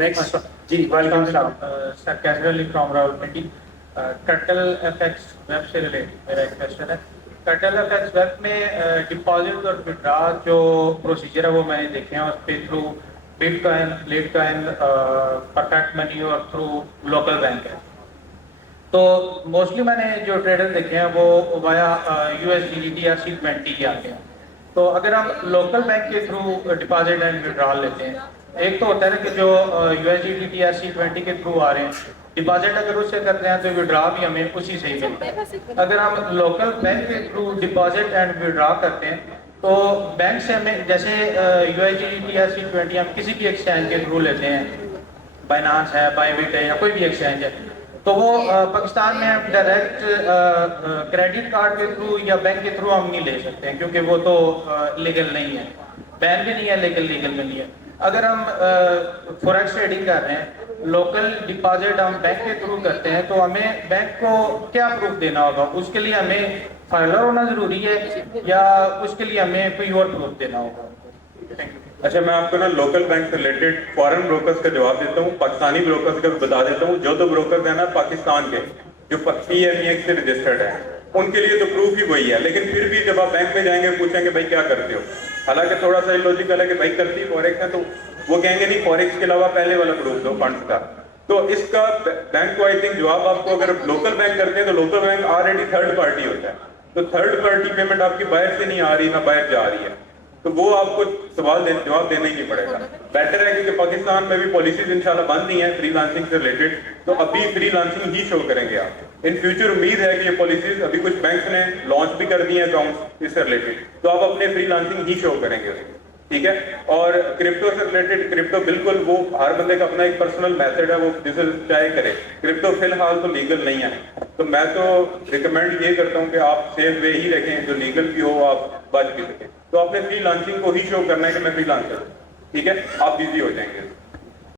Next جی welcome السلام sir Qaiser Ali from Rawalpindi. کرٹل F X web سے ریلیٹڈ میرا ایک کوشچن ہے. کرٹل ایف ایکس ویب میں ڈپازٹ اور وڈرا جو پروسیجر ہے وہ میں نے دیکھے ہیں اس پہ through bitcoin, litecoin, perfect money اور تھرو لوکل بینک ہے. تو موسٹلی میں نے جو ٹریڈر دیکھے ہیں وہ وایا یو ایس ڈی ٹی یا C20 کے آتے ہیں. تو اگر ہم لوکل بینک کے تھرو ڈپازٹ اینڈ وڈرال لیتے ہیں، ایک تو ہوتا ہے نا کہ جو یو ایس ڈی ٹی یا C20 کے تھرو آ رہے ہیں، ڈپازٹ اگر اس سے کرتے ہیں تو وڈرا بھی ہمیں اسی سے ہی ملتا ہے. اگر ہم لوکل بینک کے تھرو ڈپازٹ اینڈ وڈرا کرتے ہیں تو بینک سے ہمیں جیسے یو ایس ڈی ٹی یا C20 ہم کسی بھی ایکسچینج کے تھرو لیتے ہیں، بائنانس ہے، بائی بٹ ہے یا کوئی بھی ایکسچینج ہے، تو وہ پاکستان میں ہم ڈائریکٹ کریڈٹ کارڈ کے تھرو یا بینک کے تھرو ہم نہیں لے سکتے ہیں کیونکہ وہ تو لیگل نہیں ہے. بین بھی نہیں ہے لیکن لیگل بھی نہیں ہے. اگر ہم فوریکس ٹریڈنگ کر رہے ہیں، لوکل ڈپازٹ ہم بینک کے تھرو کرتے ہیں، تو ہمیں بینک کو کیا پروف دینا ہوگا؟ اس کے لیے ہمیں فائلر ہونا ضروری ہے یا اس کے لیے ہمیں کوئی اور پروف دینا ہوگا؟ Thank you. اچھا، میں آپ کو نا لوکل بینک سے ریلیٹڈ فارن بروکرز کا جواب دیتا ہوں، پاکستانی بروکرز کا بھی بتا دیتا ہوں. جو تو بروکرز ہیں نا پاکستان کے جو PMEX سے رجسٹرڈ ہیں، ان کے لیے تو پروف ہی وہی ہے. لیکن پھر بھی جب آپ بینک میں جائیں گے پوچھیں گے بھائی کیا کرتے ہو، حالانکہ تھوڑا سا لوجیکل ہے کہ بھائی کرتی فوریکس ہے، تو وہ کہیں گے نہیں فوریکس کے علاوہ پہلے والا پروف دو فنڈس کا. تو اس کا بینک کو آئی تھنک جواب آپ کو، اگر لوکل بینک کرتے ہیں تو local bank already third party ہوتا ہے، تو تھرڈ پارٹی پیمنٹ آپ کی باہر سے نہیں آ رہی نہ باہر جا رہی ہے، تو وہ آپ کو جواب دینا ہی نہیں پڑے گا. بیٹر ہے کیونکہ پاکستان میں بھی پالیسیز انشاءاللہ بند نہیں ہیں فری لانسنگ سے ریلیٹڈ، تو ابھی فری لانسنگ ہی شو کریں گے آپ. ان فیوچر امید ہے کہ یہ پالیسیز ابھی کچھ بینکس نے لانچ بھی کر دی ہیں اکاؤنٹس اس سے ریلیٹڈ، تو آپ اپنے فری لانسنگ ہی شو کریں گے. ٹھیک ہے. اور کرپٹو سے ریلیٹڈ، کرپٹو بالکل وہ ہر بندے کا اپنا ایک پرسنل میتھڈ ہے، وہ جسے چاہے کرے. کرپٹو فی الحال تو لیگل نہیں ہے، تو میں تو ریکمینڈ یہ کرتا ہوں کہ آپ سیف وے ہی رکھیں، جو لیگل بھی ہو آپ بچ بھی سکیں. تو اپنے فری لانسنگ کو ہی شو کرنا ہے کہ میں فری لانسر ہوں. ٹھیک ہے، آپ بزی ہو جائیں گے.